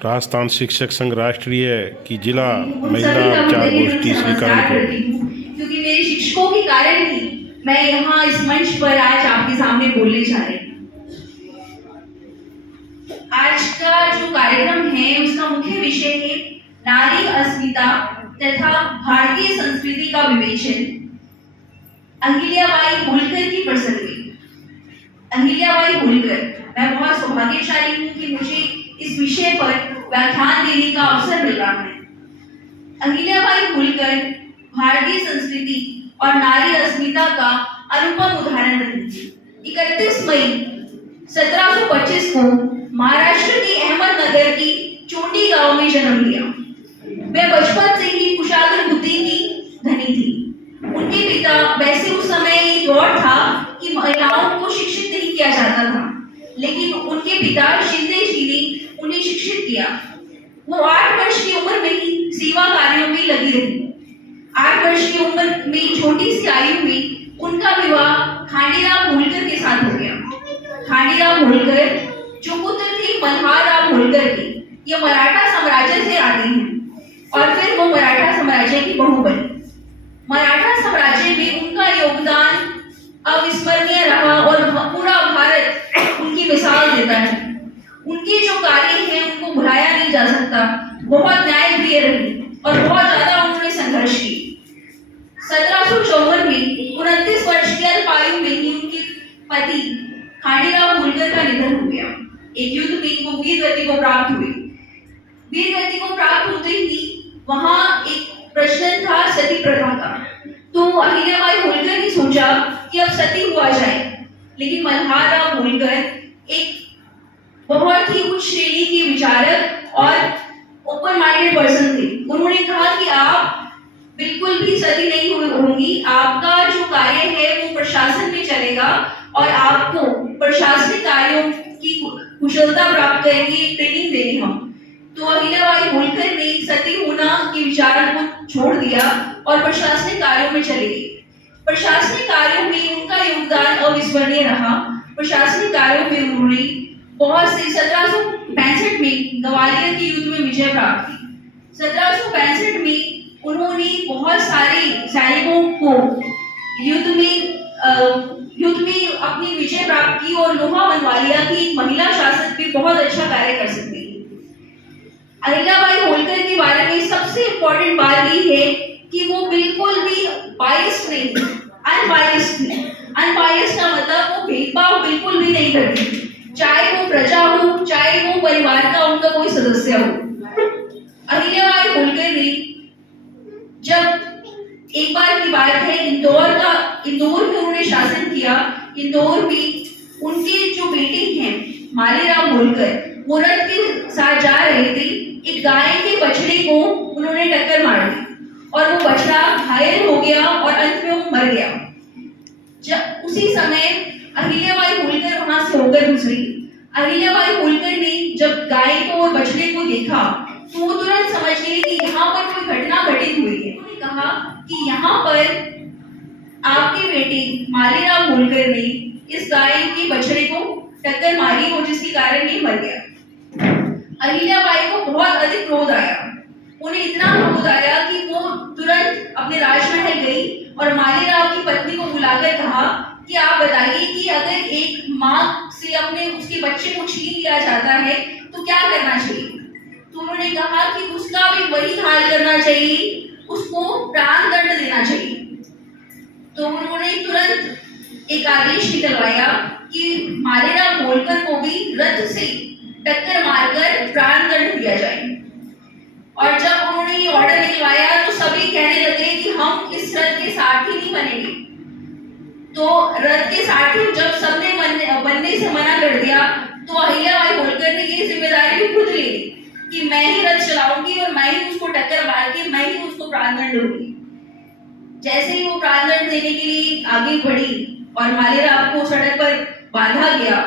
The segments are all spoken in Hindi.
राजस्थान शिक्षक संघ राष्ट्रीय की जिला महिला विचार गोष्ठी श्रीकरणपुर। क्योंकि मेरे शिक्षकों के कारण ही मैं यहाँ इस मंच पर आज आपके सामने बोलने जा रही हूँ। आज का जो कार्यक्रम है उसका मुख्य विषय है नारी अस्मिता तथा भारतीय संस्कृति का विवेचन। अहिल्याबाई होलकर की प्रसंगी। अहिल्याबाई होलकर, मैं बहुत सौभाग्यशाली हूँ कि मुझे इस विषय पर व्याख्यान देने का अवसर मिल रहा है। अहिल्याबाई होलकर भारतीय संस्कृति और नारी अस्मिता का अनुपम उदाहरण रही। 31 मई 1725 को महाराष्ट्र के अहमदनगर की चोटी गांव में जन्म लिया। वह बचपन से ही कुशाग्र बुद्धि की धनी थी। उनके पिता, वैसे उस समय ये दौर था कि महिलाओं को शिक्षित नहीं किया जाता था, लेकिन उनके पिता शिंदे जी ने उन्हें शिक्षित किया। वो 8 वर्ष की उम्र में ही सेवा कार्यों में लगी रही। 8 वर्ष की उम्र में छोटी सी आयु में उनका विवाह खांडीराम होलकर के साथ हो गया। खांडीराम होलकर जो पुत्र थे मल्हारराव होलकर के, ये मराठा साम्राज्य से आते हैं और फिर वो मराठा साम्राज्य की बहू बनी। मराठा साम्राज्य में उनका योगदान अविस्मरणीय रहा और पूरा भारत उनकी मिसाल देता है। उनके जो कार्य हैं उनको भुलाया नहीं जा सकता। बहुत न्यायप्रिय रही और बहुत ज्यादा उन्होंने संघर्ष की। 1754 में 29 वर्ष की अल्प आयु में ही उनके पति खांडीराव होलकर का निधन हो गया। एक युद्ध में वो वीर गति को प्राप्त हुए। वीर गति को प्राप्त होते ही वहां एक प्रश्न था सती प्रथा का। तो अहिल्याबाई होलकर ने सोचा कि अब सती हुआ जाए, लेकिन मल्हारराव होलकर एक बहुत ही उच्च श्रेणी के विचारक और ओपन माइंडेड पर्सन थे। उन्होंने कहा कि आप बिल्कुल भी सती नहीं होंगी, आपका जो कार्य है वो प्रशासन में चलेगा और आपको प्रशासनिक कार्यों की कुशलता प्राप्त करेंगे, ट्रेनिंग देंगे हम। तो अहिल्याबाई होलकर ने सती होना के विचार को छोड़ दिया और प्रशासनिक कार्यों में चले गए। प्रशासनिक कार्यों में उनका योगदान अविस्मरणीय रहा। प्रशासनिक कार्यों में उन्होंने बहुत से 1765 में ग्वालियर के युद्ध में विजय प्राप्त की। 1765 में उन्होंने बहुत सारे सैनिकों को युद्ध में अपनी विजय प्राप्त की और लोहा मनवालिया की एक महिला शासक भी बहुत अच्छा कार्य कर सकती है। अहिल्याबाई होलकर के बारे में सबसे इम्पोर्टेंट बात ये है कि वो बिल्कुल भी बायस्ड नहीं थी, अनबायस्ड थी। अनबायस्ड का मतलब वो भेदभाव बिल्कुल भी नहीं करती, चाहे वो प्रजा हो, चाहे वो परिवार का उनका कोई सदस्य हो। अहिल्याबाई होलकर ने जब एक बार की बात है इंदौर में उन्होंने शासन किया। इंदौर में उनके जो बेटे हैं मालीराम होलकर, वो रथ के साथ जा रहे थे। एक गाय के बछड़े को उन्होंने टक्कर मार दी और वो बछड़ा घायल हो गया और अंत में वो मर गया। जब उसी समय अहिल्याबाई होलकर वहां से होकर गुजरी। अहिल्याबाई होलकर ने जब गाय को और बछड़े को देखा तो वो तुरंत समझ गई कि यहाँ पर कोई घटना घटित हुई है। उन्होंने कहा कि यहाँ पर आपके बेटे मालीराम होलकर ने इस गाय के बछड़े को टक्कर मारी और जिसके कारण ये मर गया। अहिल्याबाई को बहुत अधिक क्रोध आया। उन्हें इतना क्रोध आया कि वो तुरंत अपने राजमहल गई और मालीराव की पत्नी को बुलाकर कहा कि आप बताइए कि अगर एक माँ से अपने उसके बच्चे को छीन लिया जाता है तो क्या करना चाहिए। तो उन्होंने कहा कि उसका भी वही हाल करना चाहिए, उसको प्राण दंड देना चाहिए। तो उन्होंने तुरंत एक आदेश निकलवाया कि मालीराव होलकर को भी रथ से टक्कर मारकर प्राण दंड दिया जाए। और जब उन्होंने ये ऑर्डर निकलवाया तो सभी कहने लगे कि हम इस रथ के सारथी नहीं बनेंगे। तो रथ के सारथी जब सबने बनने से मना कर दिया तो अहिल्याबाई होलकर ने ये जिम्मेदारी भी खुद ली कि मैं ही रथ चलाऊंगी और मैं ही उसको टक्कर मार के मैं ही उसको प्राण दंड दूंगी। जैसे ही वो प्राण दंड देने के लिए आगे बढ़ी और मालीराव को सड़क पर बांधा गया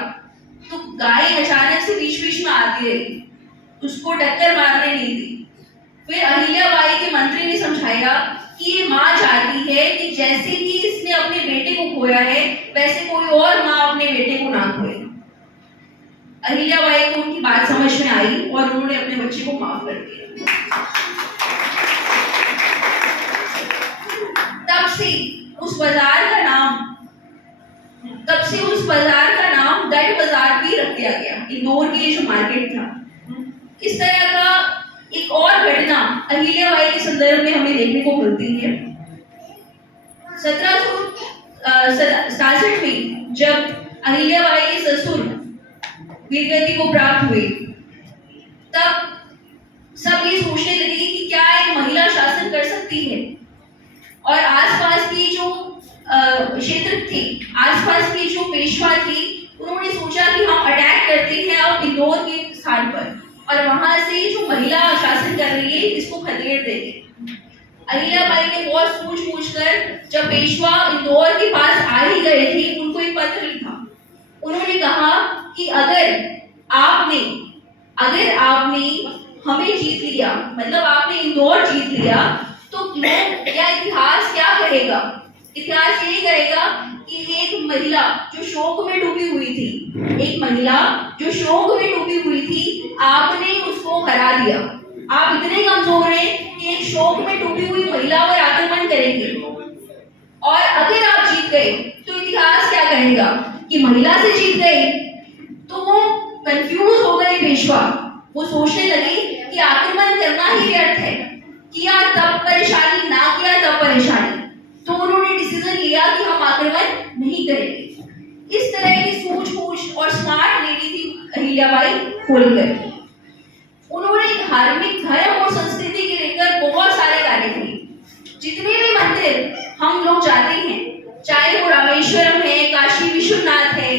तो गाय अचानक से बीच में आती रही, उसको टक्कर मारने नहीं दी। फिर अहिल्याबाई के मंत्री ने समझाया कि ये माँ चाहती है कि जैसे ही इसने अपने बेटे को खोया है वैसे कोई और माँ अपने बेटे को ना खोए। अहिल्याबाई को उनकी बात समझ में आई और उन्होंने अपने बच्चे को माफ कर दिया। तब से उस बाजार का नाम दट बाजार भी रख दिया गया, इंदौर के जो मार्केट था। इस तरह का एक और घटना अहिल्याबाई के संदर्भ में हमें देखने को मिलती है। 1767 में जब अहिल्याबाई के ससुर वीरगति को प्राप्त हुए, तब सब ये सोचने लगे कि क्या एक महिला शासन कर सकती है। और आसपास की जो क्षेत्र थे, आसपास की जो पेशवा थी, उन्होंने सोचा कि हम अटैक करते हैं अब इंदौर के स्थान पर और वहां से जो महिला शासन कर रही है इसको खदेड़ देंगे। अहिल्याबाई ने बहुत सोच कर जब पेशवा इंदौर के पास आ ही गए थे, उनको एक पत्र लिखा। उन्होंने कहा कि अगर आपने हमें जीत लिया, मतलब आपने इंदौर जीत लिया, तो लोग या इतिहास क्या कहेगा? इतिहास यही कहेगा कि एक महिला जो शोक में डूबी हुई थी, आपने उसको हरा दिया। आप इतने कमजोर हैं कि एक शोक में डूबी हुई महिला पर आक्रमण करेंगे। और अगर आप जीत गए तो इतिहास क्या कहेगा कि महिला से जीत गए। तो वो कंफ्यूज हो गए पेशवा, वो सोचने लगे कि आक्रमण करना ही व्यर्थ है, किया तब परेशानी, ना किया तब परेशानी। तो उन्होंने डिसीजन लिया कि हम आक्रमण नहीं करेंगे। इस तरह की सूझबूझ और स्मार्ट लेडी थी अहिल्याबाई होलकर। उन्होंने धार्मिक धर्म और संस्कृति के लेकर बहुत सारे कार्य किए। जितने भी मंदिर हम लोग जाते हैं, चाहे वो रामेश्वरम है, काशी विश्वनाथ है,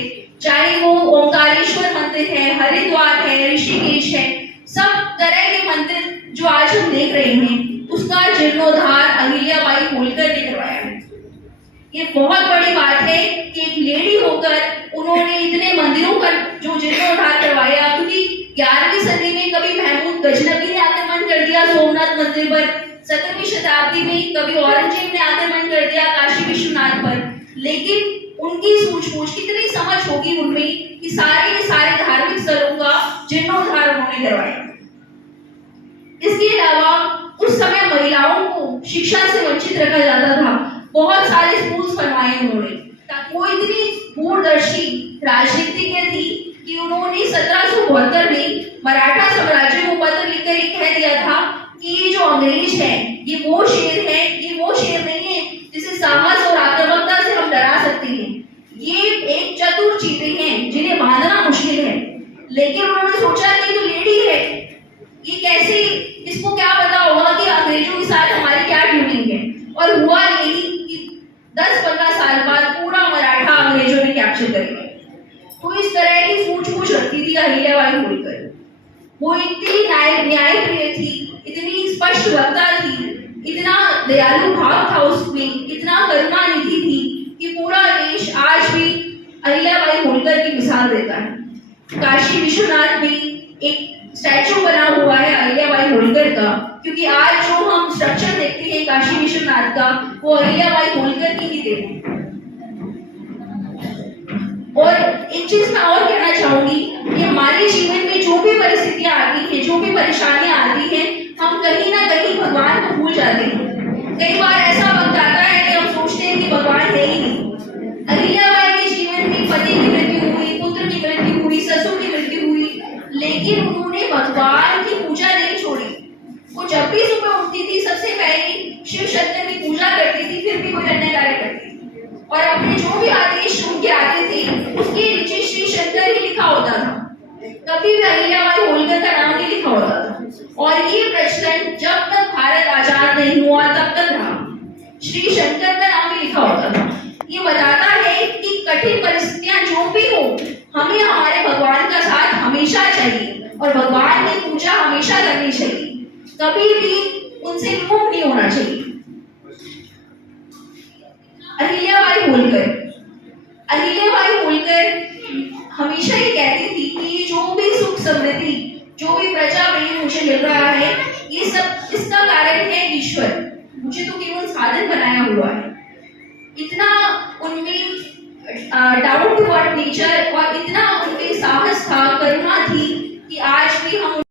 चाहे वो ओंकारेश्वर मंदिर है, हरिद्वार है, ऋषिकेश है, सब तरह के मंदिर जो आज हम देख रहे हैं, उसका जीर्णोद्धार अहिल्याबाई होलकर ने करवाया है। ये बहुत बड़ी बात है कि एक लेडी होकर उन्होंने इतने मंदिरों का जो जीर्णोद्धार करवाया, क्योंकि 11वीं सदी में कभी महमूद गजनबी ने आक्रमण कर दिया सोमनाथ मंदिर पर, 17वीं शताब्दी में कभी औरंगजेब ने आक्रमण कर दिया काशी विश्वनाथ पर, लेकिन उनकी सूझबूझ, कितनी समझ होगी उनमें कि सारे के सारे धार्मिक स्थलों का जीर्णोद्धार उन्होंने करवाया। इसके अलावा उस समय महिलाओं को शिक्षा से वंचित रखा जाता था, बहुत सारे स्कूल्स बनवाए उन्होंने। वो इतनी दूरदर्शी राजनीतिज्ञ थी कि उन्होंने 1772 में मराठा साम्राज्य को पत्र लिखकर ये कह दिया था कि ये जो अंग्रेज है, ये वो शेर नहीं है जिसे साहस और आक्रामकता से हम डरा सकते हैं। ये एक चतुर चीते हैं जिन्हें बांधना मुश्किल है। लेकिन उन्होंने सोचा कि तो लेडी है, ये कैसे, इसको क्या पता होगा कि अंग्रेजों के साथ हमारी क्या ट्यूनिंग है। और हुआ यही कि 10-15 साल बाद पूरा मराठा अंग्रेजों ने कैप्चर कर लिया। तो इस तरह की सूझबूझ रखती थी अहिल्याबाई होलकर। वो इतनी न्यायप्रिय थी, इतनी स्पष्ट वक्ता थी, इतना दयालु भाव था उसमें, इतना करुणा निधि थी कि पूरा देश आज भी अहिल्याबाई होलकर की मिसाल देता है। काशी विश्वनाथ में एक स्टैचू बना हुआ है अहिल्याबाई होलकर का, क्योंकि आज जो हम स्ट्रक्चर देखते हैं काशी विश्वनाथ का, वो अहिल्याबाई होलकर की ही देन है। और एक चीज मैं और कहना चाहूंगी कि हमारे जीवन में जो भी परिस्थितियां आती हैं, जो भी परेशानियां आती हैं, हम कहीं ना कहीं भगवान को भूल जाते हैं। कई बार ऐसा वक्त आता है कि हम सोचते हैं कि भगवान है ही नहीं। अहिल्याबाई के जीवन में पति की मृत्यु हुई, पुत्र की मृत्यु हुई, ससुर की मृत्यु हुई, लेकिन उन्होंने भगवान की पूजा नहीं छोड़ी। वो जब भी सुबह उठती थी, सबसे पहले शिव शंकर की पूजा करती थी, फिर भी कोई अन्य कार्य करती थी। और अपने जो भी आदेश उनके आते थे, उसके नीचे श्री शंकर ही लिखा होता था, कभी भी अहिल्याबाई होलकर का नाम नहीं लिखा होता था। और ये प्रचलन जब तक भारत आजाद नहीं हुआ तब तक रहा, श्री शंकर का नाम ही लिखा होता था। ये बताता है कि कठिन परिस्थितियां जो भी हो, हमें हमारे भगवान का साथ हमेशा चाहिए और भगवान की पूजा हमेशा करनी चाहिए, कभी भी उनसे विमुख नहीं होना चाहिए। अहिल्याबाई होलकर हमेशा ये कहती थी कि जो भी सुख समृद्धि, जो भी प्रजा प्रेम मुझे मिल रहा है, ये सब इसका कारण है ईश्वर, मुझे तो केवल साधन बनाया हुआ है। इतना उनमें डाउन टू अर्थ नेचर और इतना उनके साहस था, करुणा थी कि आज भी हम